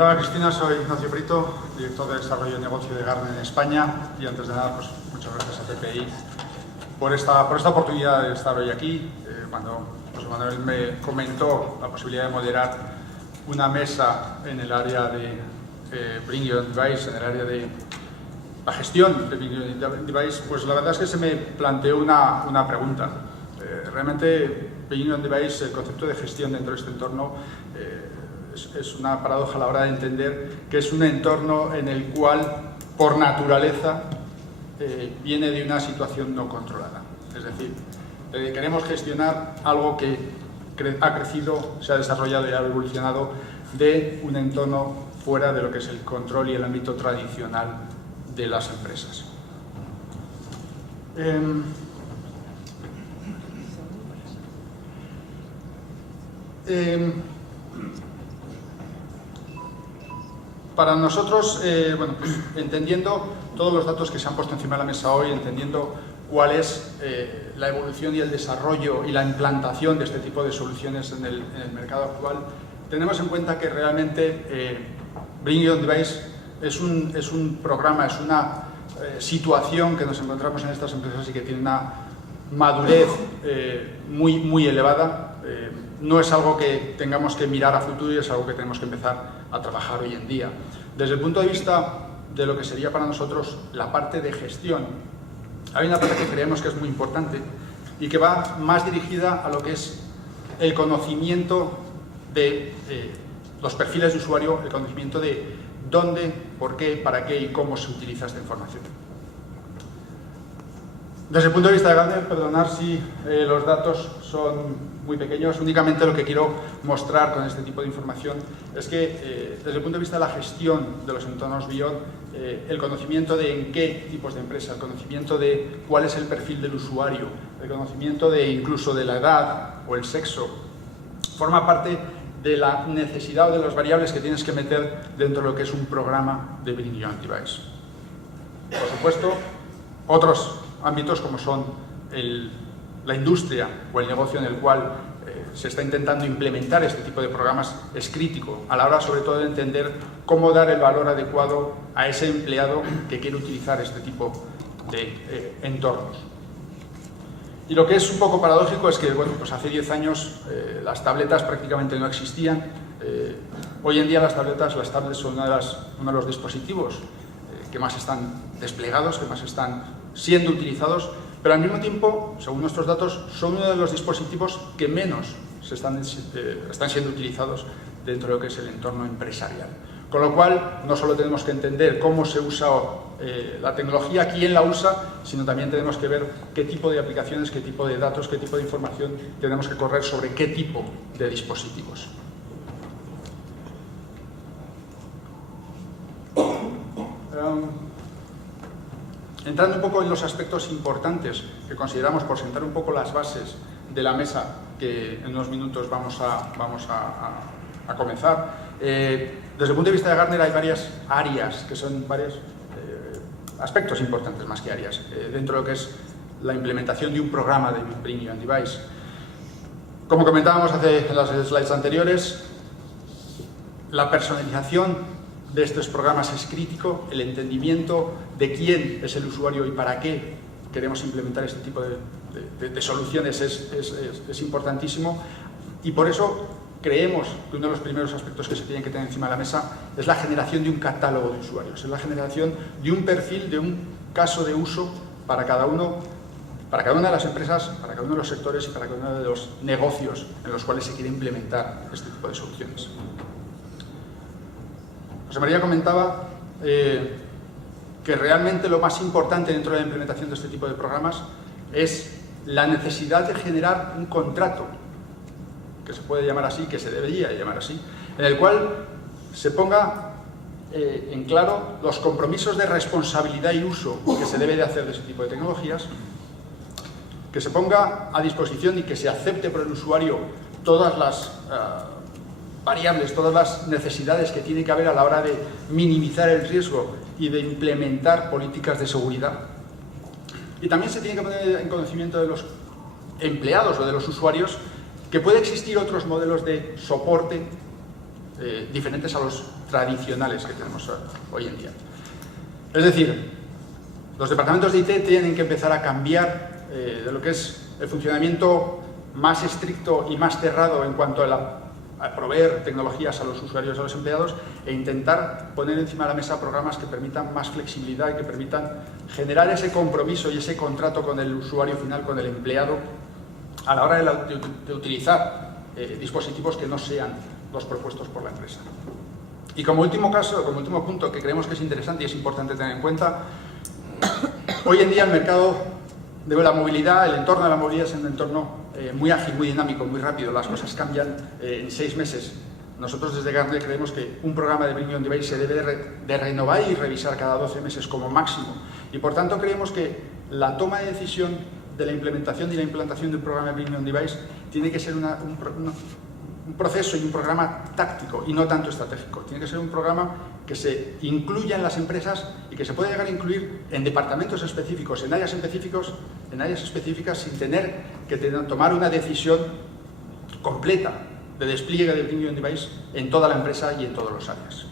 comentaba Cristina, soy Ignacio Brito, director de Desarrollo y Negocio de Gartner en España, y antes de nada, pues muchas gracias a PPI por esta oportunidad de estar hoy aquí. Cuando José Manuel me comentó la posibilidad de moderar una mesa en el área de Bring Your Own Device, en el área de la gestión de Bring Your Own Device, pues la verdad es que se me planteó una pregunta. Realmente, Bring Your Own Device, el concepto de gestión dentro de este entorno, es una paradoja a la hora de entender que es un entorno en el cual, por naturaleza, viene de una situación no controlada. Es decir, queremos gestionar algo que ha crecido, se ha desarrollado y ha evolucionado de un entorno fuera de lo que es el control y el ámbito tradicional de las empresas. Para nosotros, bueno, pues, entendiendo todos los datos que se han puesto encima de la mesa hoy, entendiendo cuál es la evolución y el desarrollo y la implantación de este tipo de soluciones en el mercado actual, tenemos en cuenta que realmente Bring Your Own Device es un programa, es una situación que nos encontramos en estas empresas y que tiene una madurez muy elevada. No es algo que tengamos que mirar a futuro y es algo que tenemos que empezar a trabajar hoy en día. Desde el punto de vista de lo que sería para nosotros la parte de gestión, hay una parte que creemos que es muy importante y que va más dirigida a lo que es el conocimiento de los perfiles de usuario, el conocimiento de dónde, por qué, para qué y cómo se utiliza esta información. Desde el punto de vista de Gartner, perdonar si los datos son muy pequeños, únicamente lo que quiero mostrar con este tipo de información es que desde el punto de vista de la gestión de los entornos Beyond, el conocimiento de en qué tipos de empresas, el conocimiento de cuál es el perfil del usuario, el conocimiento de incluso de la edad o el sexo, forma parte de la necesidad o de las variables que tienes que meter dentro de lo que es un programa de Bring Your Own Device. Por supuesto, otros ámbitos como son la industria o el negocio en el cual se está intentando implementar este tipo de programas es crítico a la hora sobre todo de entender cómo dar el valor adecuado a ese empleado que quiere utilizar este tipo de entornos. Y lo que es un poco paradójico es que, bueno, pues hace 10 años las tabletas prácticamente no existían. Hoy en día las tablets son uno de los dispositivos que más están desplegados, que más están siendo utilizados, pero al mismo tiempo, según nuestros datos, son uno de los dispositivos que menos están siendo utilizados dentro de lo que es el entorno empresarial. Con lo cual, no solo tenemos que entender cómo se usa la tecnología, quién la usa, sino también tenemos que ver qué tipo de aplicaciones, qué tipo de datos, qué tipo de información tenemos que correr sobre qué tipo de dispositivos. Entrando un poco en los aspectos importantes que consideramos por sentar un poco las bases de la mesa que en unos minutos vamos a comenzar. Desde el punto de vista de Gartner hay varias áreas que son varios aspectos importantes más que áreas dentro de lo que es la implementación de un programa de Bring Your Own Device. Como comentábamos en las slides anteriores, la personalización de estos programas es crítico, el entendimiento de quién es el usuario y para qué queremos implementar este tipo de soluciones es importantísimo, y por eso creemos que uno de los primeros aspectos que se tienen que tener encima de la mesa es la generación de un catálogo de usuarios, es la generación de un perfil, de un caso de uso para cada una de las empresas, para cada uno de los sectores y para cada uno de los negocios en los cuales se quiere implementar este tipo de soluciones. José María comentaba que realmente lo más importante dentro de la implementación de este tipo de programas es la necesidad de generar un contrato, que se puede llamar así, que se debería llamar así, en el cual se ponga en claro los compromisos de responsabilidad y uso que se debe de hacer de ese tipo de tecnologías, que se ponga a disposición y que se acepte por el usuario todas las variables, todas las necesidades que tiene que haber a la hora de minimizar el riesgo y de implementar políticas de seguridad. Y también se tiene que poner en conocimiento de los empleados o de los usuarios que puede existir otros modelos de soporte diferentes a los tradicionales que tenemos hoy en día. Es decir, los departamentos de IT tienen que empezar a cambiar de lo que es el funcionamiento más estricto y más cerrado en cuanto a proveer tecnologías a los usuarios y a los empleados, e intentar poner encima de la mesa programas que permitan más flexibilidad y que permitan generar ese compromiso y ese contrato con el usuario final, con el empleado, a la hora de utilizar dispositivos que no sean los propuestos por la empresa. Y como último punto que creemos que es interesante y es importante tener en cuenta, hoy en día el mercado de la movilidad, el entorno de la movilidad es un entorno muy ágil, muy dinámico, muy rápido. Las cosas cambian en 6 meses. Nosotros desde Gartner creemos que un programa de Bring Your Own Device se debe de renovar y revisar cada 12 meses como máximo. Y por tanto creemos que la toma de decisión de la implementación y la implantación de un programa de Bring Your Own Device tiene que ser un proceso y un programa táctico y no tanto estratégico. Tiene que ser un programa que se incluya en las empresas y que se pueda llegar a incluir en departamentos específicos, en áreas específicas, sin tener que tomar una decisión completa de despliegue del Bring Your Own Device en toda la empresa y en todas las áreas.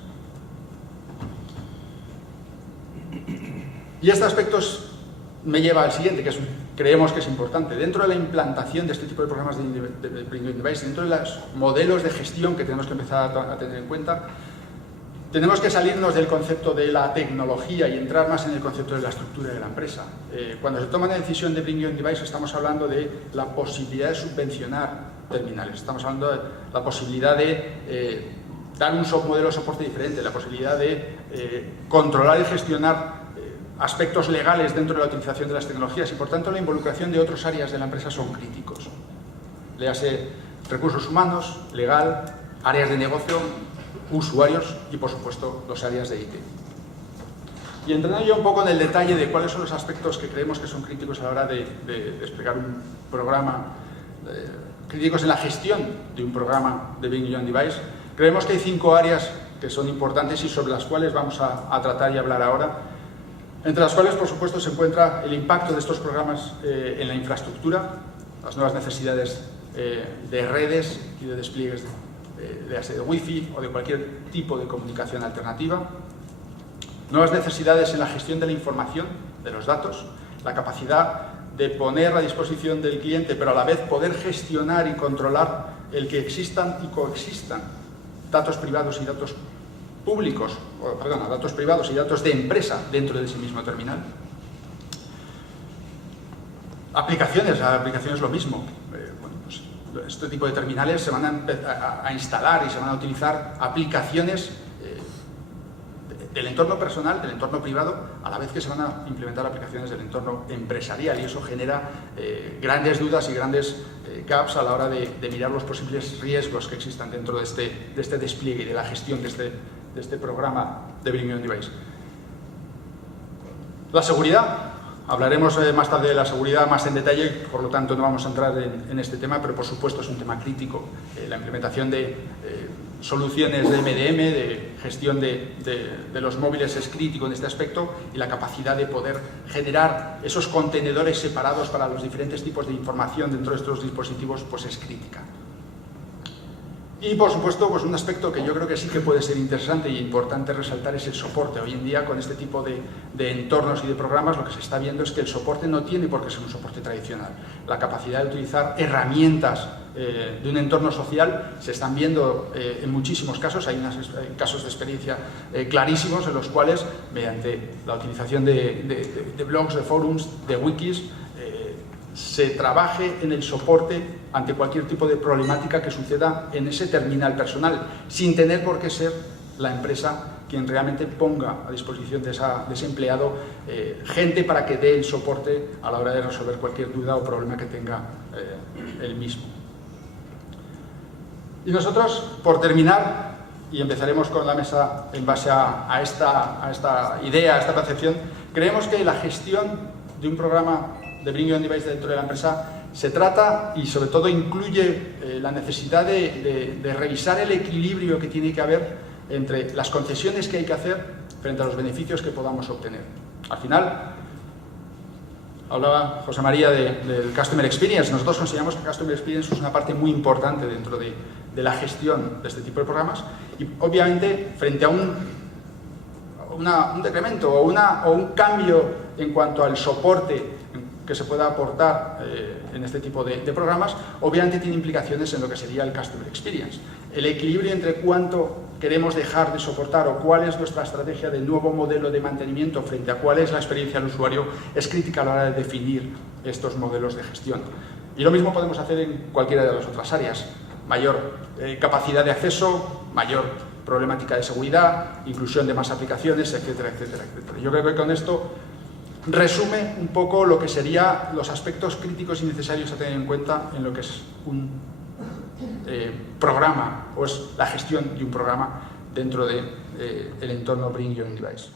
Y este aspecto me lleva al siguiente, que creemos que es importante. Dentro de la implantación de este tipo de programas de Bring Your Own Device, dentro de los modelos de gestión que tenemos que empezar a tener en cuenta, tenemos que salirnos del concepto de la tecnología y entrar más en el concepto de la estructura de la empresa. Cuando se toma una decisión de Bring Your Own Device, estamos hablando de la posibilidad de subvencionar terminales, estamos hablando de la posibilidad de dar un modelo de soporte diferente, la posibilidad de controlar y gestionar aspectos legales dentro de la utilización de las tecnologías, y por tanto la involucración de otras áreas de la empresa son críticos. Léase recursos humanos, legal, áreas de negocio, usuarios y por supuesto las áreas de IT. Y entrando ya un poco en el detalle de cuáles son los aspectos que creemos que son críticos a la hora de desplegar un programa, críticos en la gestión de un programa de Bring Your Own Device, creemos que hay 5 áreas que son importantes y sobre las cuales vamos a tratar y hablar ahora, entre las cuales, por supuesto, se encuentra el impacto de estos programas en la infraestructura, las nuevas necesidades de redes y de despliegues de Wi-Fi o de cualquier tipo de comunicación alternativa, nuevas necesidades en la gestión de la información, de los datos, la capacidad de poner a disposición del cliente, pero a la vez poder gestionar y controlar el que existan y coexistan datos privados y datos públicos, datos privados y datos de empresa dentro de ese mismo terminal. Aplicaciones, la aplicación es lo mismo. Este tipo de terminales se van a instalar y se van a utilizar aplicaciones del entorno personal, del entorno privado, a la vez que se van a implementar aplicaciones del entorno empresarial, y eso genera grandes dudas y grandes gaps a la hora de mirar los posibles riesgos que existan dentro de este despliegue y de la gestión de este programa de Bring Your Own Device. La seguridad. Hablaremos más tarde de la seguridad más en detalle, por lo tanto no vamos a entrar en este tema, pero por supuesto es un tema crítico. La implementación de soluciones de MDM, de gestión de los móviles es crítico en este aspecto, y la capacidad de poder generar esos contenedores separados para los diferentes tipos de información dentro de estos dispositivos pues es crítica. Y por supuesto, pues un aspecto que yo creo que sí que puede ser interesante y importante resaltar es el soporte. Hoy en día, con este tipo de entornos y de programas, lo que se está viendo es que el soporte no tiene por qué ser un soporte tradicional. La capacidad de utilizar herramientas de un entorno social se están viendo en muchísimos casos. Hay casos de experiencia clarísimos en los cuales, mediante la utilización de blogs, de forums, de wikis, se trabaje en el soporte ante cualquier tipo de problemática que suceda en ese terminal personal, sin tener por qué ser la empresa quien realmente ponga a disposición de ese empleado gente para que dé el soporte a la hora de resolver cualquier duda o problema que tenga él mismo. Y nosotros, por terminar, y empezaremos con la mesa en base a esta idea, a esta percepción, creemos que la gestión de un programa de Bring Your Own Device dentro de la empresa se trata y sobre todo incluye la necesidad de revisar el equilibrio que tiene que haber entre las concesiones que hay que hacer frente a los beneficios que podamos obtener. Al final, hablaba José María del Customer Experience. Nosotros consideramos que Customer Experience es una parte muy importante dentro de la gestión de este tipo de programas, Y obviamente, frente a un decremento o un cambio en cuanto al soporte que se pueda aportar en este tipo de programas, obviamente tiene implicaciones en lo que sería el Customer Experience. El equilibrio entre cuánto queremos dejar de soportar o cuál es nuestra estrategia del nuevo modelo de mantenimiento frente a cuál es la experiencia del usuario es crítica a la hora de definir estos modelos de gestión. Y lo mismo podemos hacer en cualquiera de las otras áreas. Mayor capacidad de acceso, mayor problemática de seguridad, inclusión de más aplicaciones, etcétera, etcétera, etcétera. Yo creo que con esto resume un poco lo que serían los aspectos críticos y necesarios a tener en cuenta en lo que es un programa o es la gestión de un programa dentro del entorno Bring Your Own Device.